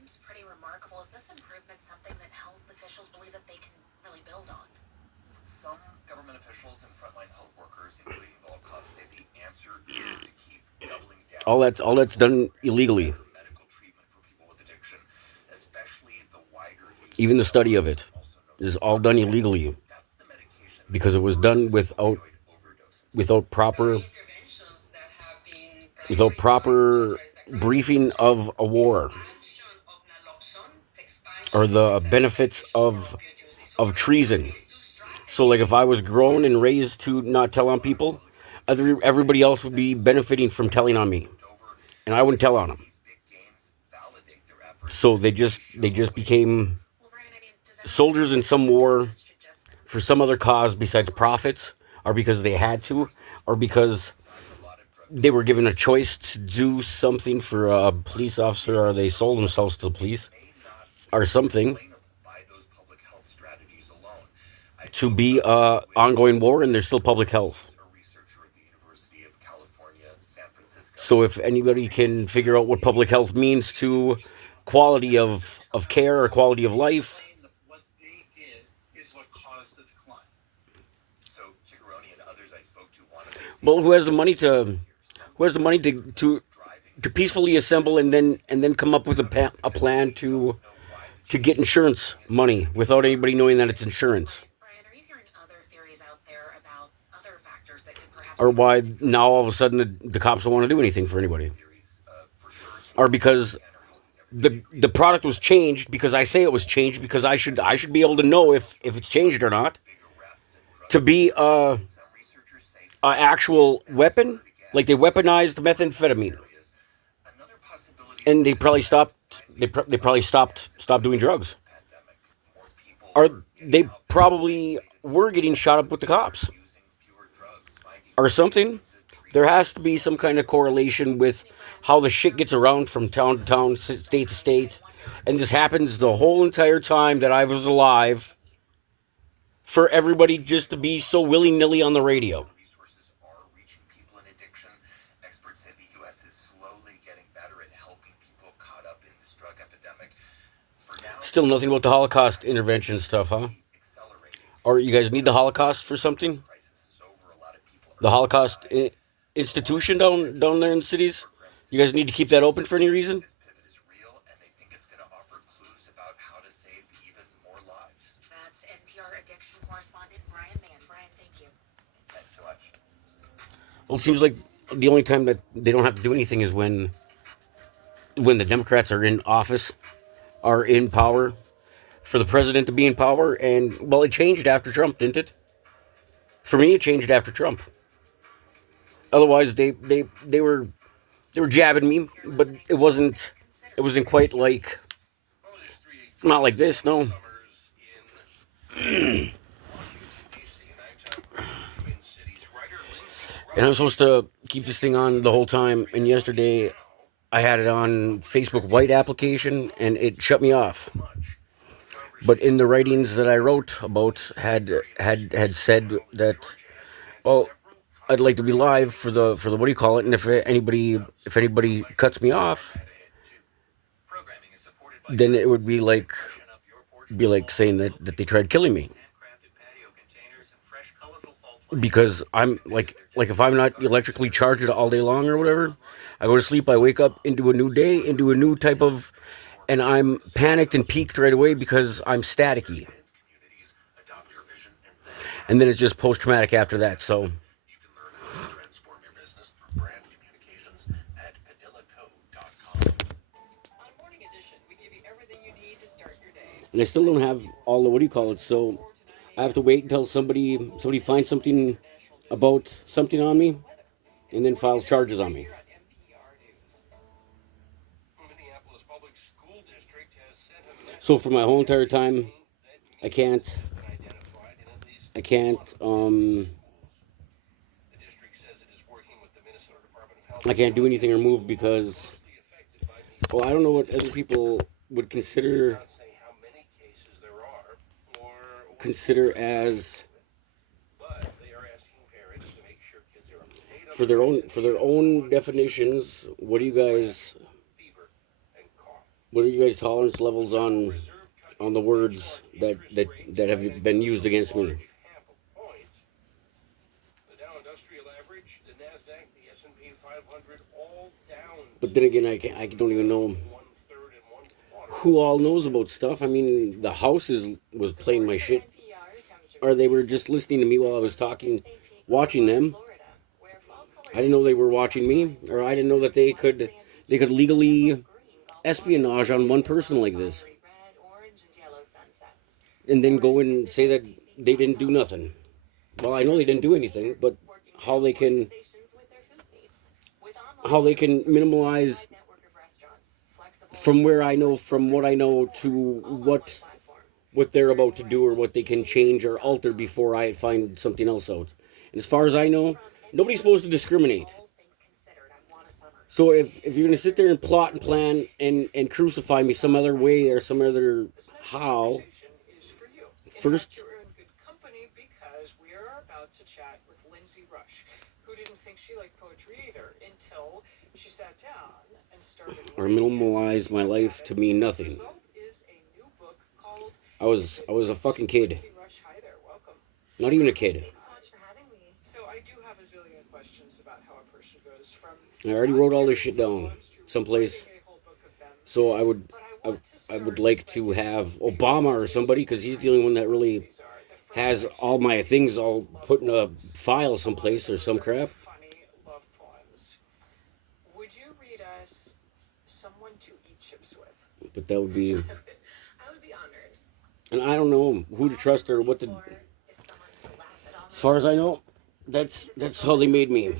seems pretty remarkable. Is this improvement something that health officials believe that they can really build on? Some government officials and frontline health workers, including Volkov, say the answer is to keep doubling down. All that's done illegally. Medical treatment for people with addiction, especially the wider use. Even the study of it is all done illegally because it was done without proper briefing of a war or the benefits of treason. So, like, if I was grown and raised to not tell on people, everybody else would be benefiting from telling on me, and I wouldn't tell on them. So they just became soldiers in some war for some other cause besides profits, or because they had to, or because they were given a choice to do something for a police officer, or they sold themselves to the police, or something, to be ongoing war, and there's still public health. So if anybody can figure out what public health means to quality of care or quality of life, well, who has the money to peacefully assemble and then come up with a plan to get insurance money without anybody knowing that it's insurance? Brian, are you hearing other theories out there about other factors that could perhaps... Or why now all of a sudden the cops don't want to do anything for anybody? Or because the product was changed, because I say it was changed, because I should be able to know if it's changed or not, to be a actual weapon. Like, they weaponized methamphetamine, and they probably stopped doing drugs, or they probably were getting shot up with the cops or something. There has to be some kind of correlation with how the shit gets around from town to town, state to state, and this happens the whole entire time that I was alive, for everybody just to be so willy-nilly on the radio. Still nothing about the Holocaust intervention stuff, huh? Or you guys need the Holocaust for something? The Holocaust institution down there in the cities? You guys need to keep that open for any reason? That's NPR addiction correspondent Brian Mann. Brian, thank you. Thanks so much. Well, it seems like the only time that they don't have to do anything is when the Democrats are in office, are in power, for the president to be in power. And, well, it changed after Trump, didn't it? For me, it changed after Trump. Otherwise, they were jabbing me, but it wasn't quite like, not like this, no. And I'm supposed to keep this thing on the whole time, and yesterday I had it on Facebook White application, and it shut me off. But in the writings that I wrote about, had said that, well, I'd like to be live for the what do you call it, and if anybody cuts me off, then it would be like saying that they tried killing me. Because I'm like if I'm not electrically charged all day long or whatever, I go to sleep, I wake up into a new day, into a new type of, and I'm panicked and peaked right away because I'm staticky. And then it's just post-traumatic after that, so. And I still don't have all the, what do you call it, so I have to wait until somebody finds something about something on me and then files charges on me. So for my whole entire time, I can't do anything or move because, well, I don't know what other people would consider as, for their own definitions. What do you guys What are you guys' tolerance levels on the words that have been used against me? But then again, I don't even know who all knows about stuff. I mean, the house was playing my shit, or they were just listening to me while I was talking, watching them. I didn't know they were watching me, or I didn't know that they could legally espionage on one person like this, and then go and say that they didn't do nothing. Well, I know they didn't do anything, but how they can how they can minimize from where I know, from what I know, to what they're about to do or what they can change or alter before I find something else out. And as far as I know, nobody's supposed to discriminate. So if you're gonna sit there and plot and plan and crucify me some other way or some other how, first or minimalize my life to mean nothing. I was a fucking kid. Not even a kid. I already wrote all this shit down someplace. So I would like to have Obama or somebody, because he's the only one that really has all my things all put in a file someplace or some crap. But that would be, and I don't know who to trust or what to. As far as I know, that's how they made me.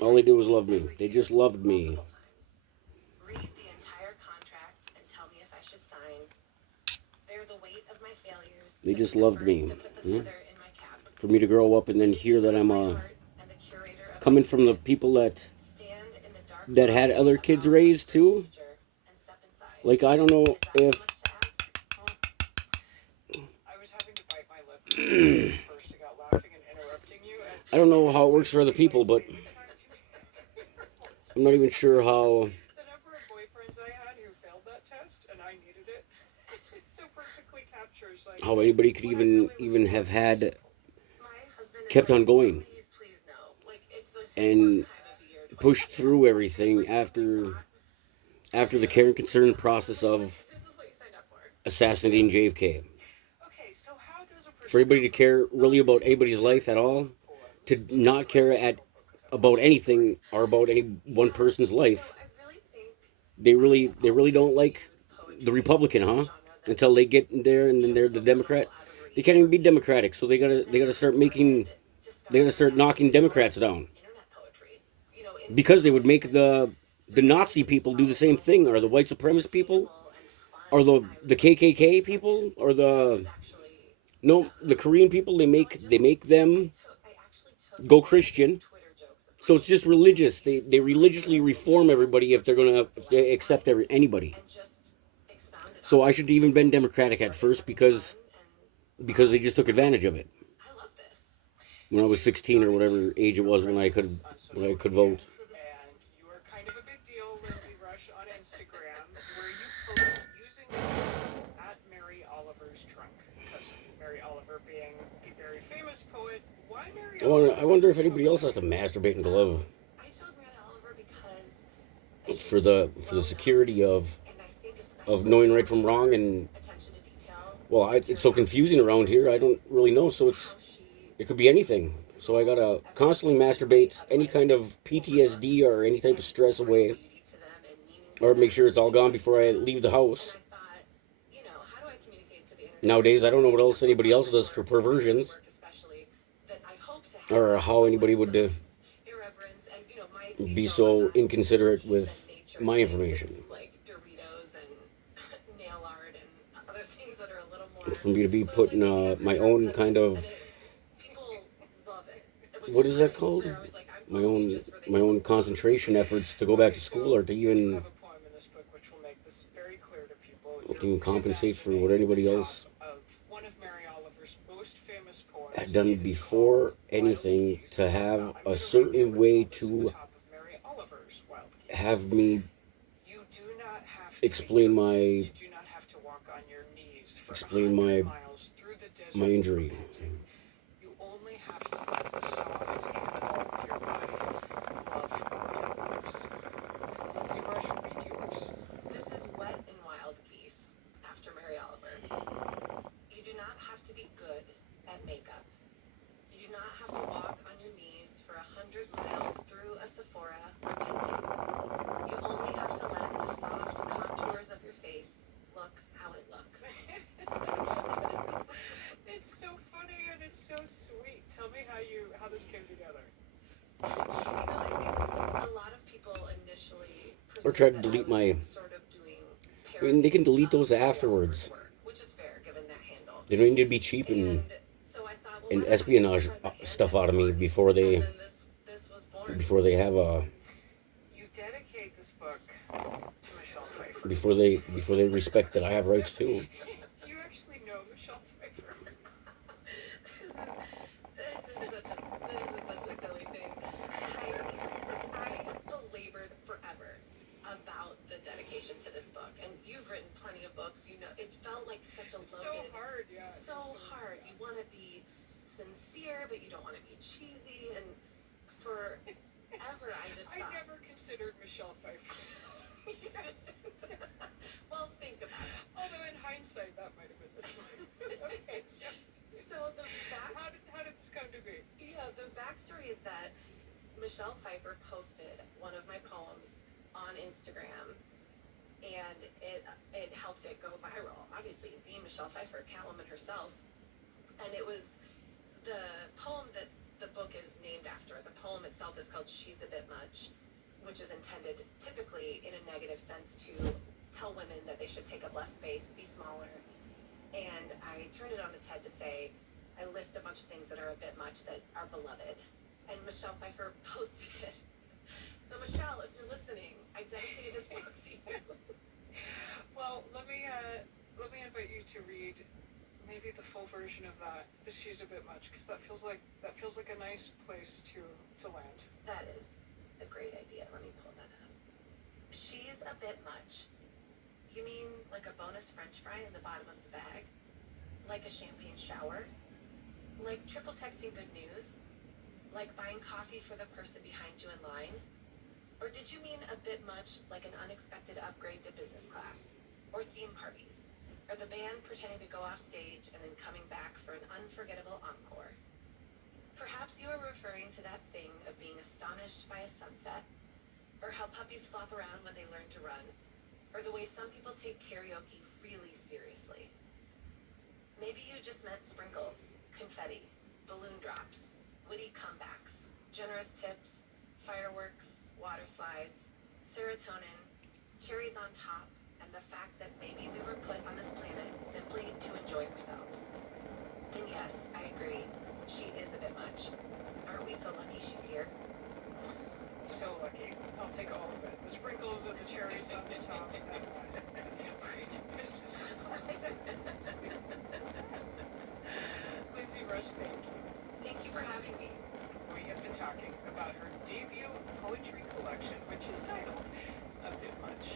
All they did was love me. They just loved me. Read the entire contract and tell me if I should sign. Bear the weight of my failures. They just loved me. For me to grow up and then hear that I'm coming from the people that had other kids raised too. Like, I don't know if I don't know how it works for other people, but I'm not even sure how anybody could even have had kept on going and pushed through everything after the care and concern process of assassinating JFK. For anybody to care really about anybody's life at all, to not care about anything or about any one person's life, they really don't like the Republican, huh? Until they get in there and then they're the Democrat. They can't even be Democratic, so they gotta start knocking Democrats down, because they would make the Nazi people do the same thing, or the white supremacist people, or the KKK people, or the Korean people. They make them go Christian. So it's just religious. They religiously reform everybody if they accept anybody. So I should even been Democratic at first, because they just took advantage of it when I was 16 or whatever age it was when I could vote. I wonder if anybody else has to masturbate in glove for the security of knowing right from wrong. And well, it's so confusing around here. I don't really know. So it could be anything. So I gotta constantly masturbate any kind of PTSD or any type of stress away, or make sure it's all gone before I leave the house. Nowadays, I don't know what else anybody else does for perversions, or how anybody would be so inconsiderate with my information. For me to be putting my own kind of, what is that called? My own concentration efforts to go back to school, or to even compensate for what anybody else had done before anything, to have a certain way to have me explain my You do not have to walk on your knees for explain 100 miles through the desert my injury. panting. You only have to let the soft and warm of your body love your lips. Lindsay Brush, read yours. This is Wet and Wild Geese, after Mary Oliver. You do not have to be good at makeup. You do not have to walk on your knees for 100 miles through a Sephora repenting. You only have to let the soft contours of your face look how it looks. It's so funny and it's so sweet. Tell me how this came together. I think a lot of people initially Or try to presumed that delete I was my. sort of doing I mean, they can delete parodies those of Mary afterwards. Oliver's work, which is fair given that handle. They don't need to be cheap And so I thought, well, and why don't I espionage try the stuff handle out of me part? before And they then this was born. have a You dedicate this book to Michelle Pfeiffer. before they respect that I have rights too. Do you actually know Michelle Pfeiffer? This is such a silly thing. I belabored forever about the dedication to this book, and you've written plenty of books. You know, it felt like such a So loaded, hard, yeah. so hard. You want to be sincere, but you don't want to be cheesy. And forever, I just I thought. never considered Michelle Pfeiffer. Well, think about it. Although in hindsight, that might have been this one. Okay, So how did this come to be? yeah, the backstory is that Michelle Pfeiffer posted one of my poems on Instagram, and it helped it go viral. Obviously, being Michelle Pfeiffer, Catwoman herself, and it was the poem that the book is named after. The poem itself is called "She's a Bit Much," which is intended typically in a negative sense to tell women that they should take up less space, be smaller. And I turned it on its head to say, I list a bunch of things that are a bit much that are beloved. And Michelle Pfeiffer posted it. So Michelle, if you're listening, I dedicated this book to you. Well, let me invite you to read maybe the full version of that. The She's a Bit Much, because that feels like a nice place to land. That is a great idea. Let me pull that up. She's a bit much. You mean like a bonus French fry in the bottom of the bag? Like a champagne shower? Like triple texting good news? Like buying coffee for the person behind you in line? Or did you mean a bit much like an unexpected upgrade to business class? Or theme parties? Or the band pretending to go off stage and then coming back for an unforgettable encore? Perhaps you are referring to that thing of being astonished by a sunset? Or how puppies flop around when they learn to run? Or the way some people take karaoke really seriously? Maybe you just meant sprinkles, confetti, balloon drops, witty comebacks, generous tips, fireworks, water slides, serotonin, cherries on top, and the fact that maybe we were put on this planet simply to enjoy ourselves. And yes, I agree, she is a bit much. Aren't we so lucky she's here? So lucky. I'll take all of it. The sprinkles and the cherries on the top and that one. Great business. Lindsay Rush, thank you. Thank you for having me. We have been talking about her debut poetry collection, which is titled A Bit Much.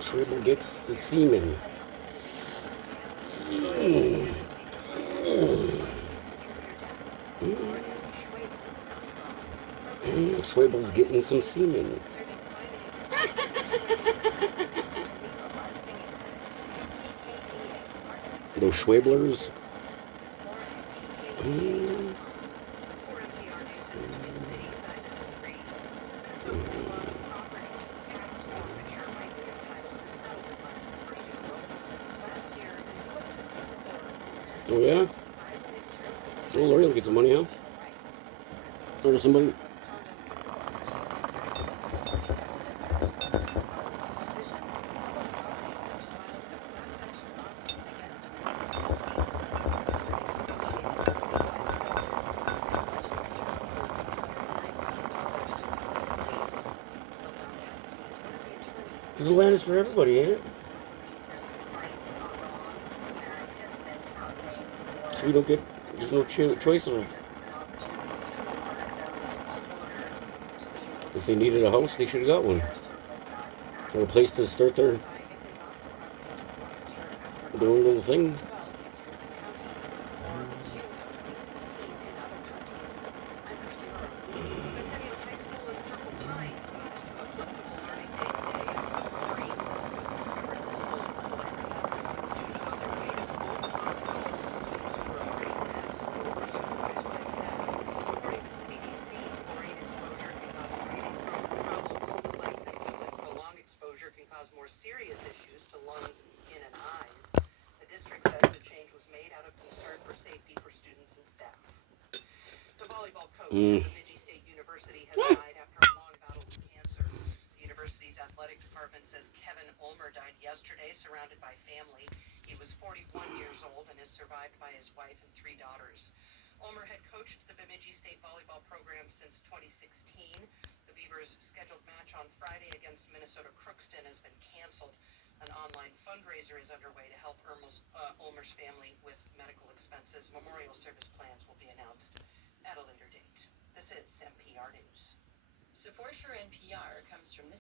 Schwebel gets the semen. Schwebel's getting some semen. Those Schweblers. Oh yeah? Oh, Lori will get some money, huh? Or somebody. Because the land is for everybody, ain't it? So we don't get, there's no choice of, if they needed a house, they should have got one. Or a place to start their own little thing. Bemidji State University has died after a long battle with cancer. The university's athletic department says Kevin Ulmer died yesterday, surrounded by family. He was 41 years old and is survived by his wife and 3 daughters. Ulmer had coached the Bemidji State volleyball program since 2016. The Beavers' scheduled match on Friday against Minnesota Crookston has been canceled. An online fundraiser is underway to help Ulmer's family with medical expenses. Memorial service plans will be announced at a later date. This is NPR News. Support for NPR comes from the